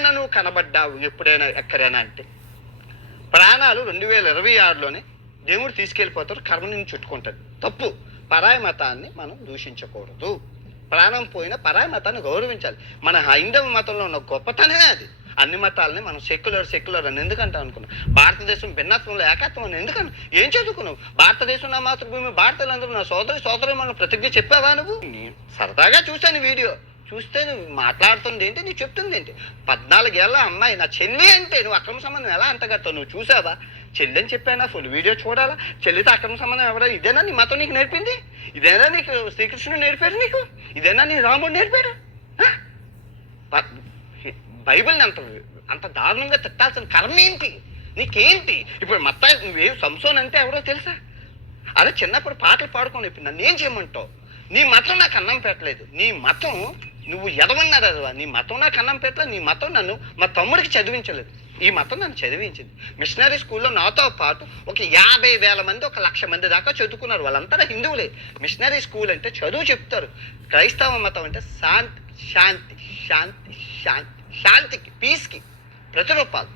ఎక్కడైనా నువ్వు కనబడ్డావు ఎప్పుడైనా ఎక్కడైనా అంటే ప్రాణాలు 2026లోనే దేవుడు తీసుకెళ్ళిపోతారు, కర్మ నుంచి చుట్టుకుంటుంది. తప్పు. పరాయి మతాన్ని మనం దూషించకూడదు. ప్రాణం పోయిన పరాయి మతాన్ని గౌరవించాలి. మన హైందవ మతంలో ఉన్న గొప్పతనమే అది. అన్ని మతాలని మనం సెక్యులర్ అని ఎందుకంటాం అనుకున్నాం. భారతదేశం భిన్నత్వంలో ఏకత్వం అని ఎందుకన్నా. ఏం చదువుకున్నావు? భారతదేశం నా మాతృభూమి, భారతీయులందరూ నా సోదరి మనం ప్రతిజ్ఞ చెప్పావా నువ్వు? సరదాగా చూశాను వీడియో. చూస్తే నువ్వు మాట్లాడుతుంది ఏంటి, నువ్వు చెప్తుంది ఏంటి? 14 ఏళ్ళ అమ్మాయి నా చెల్లి అంటే నువ్వు అక్రమ సంబంధం ఎలా అంటగడతావు? నువ్వు చూసావా? చెల్లి అని చెప్పానా? ఫుల్ వీడియో చూడాలా? చెల్లితో అక్రమ సంబంధం ఎవరా? ఇదేనా నీ మతం నీకు నేర్పింది? ఇదేనా నీకు శ్రీకృష్ణుడు నేర్పారు? నీకు ఇదేనా నీ రాముడు నేర్పారు? బైబిల్ని అంత దారుణంగా తిట్టాల్సిన కర్మ ఏంటి నీకేంటి? ఇప్పుడు మొత్తం నువ్వేం సంసోన్ అంటే ఎవరో తెలుసా? అరే చిన్నప్పుడు పాటలు పాడుకొని ఇప్పుడు నన్ను ఏం చేయమంటావు? నీ మతం నాకు అన్నం పెట్టలేదు. నీ మతం నువ్వు ఎదవన్నారు అదవా. నీ మతం నాకు అన్నం పెట్టలేదు. నీ మతం నన్ను మా తమ్ముడికి చదివించలేదు. ఈ మతం నన్ను చదివించింది. మిషనరీ స్కూల్లో నాతో పాటు ఒక 50,000 మంది, 1,00,000 మంది దాకా చదువుకున్నారు. వాళ్ళంతా హిందువులే. మిషనరీ స్కూల్ అంటే చదువు చెప్తారు. క్రైస్తవ మతం అంటే శాంతికి, పీస్కి ప్రతిరూపాలు.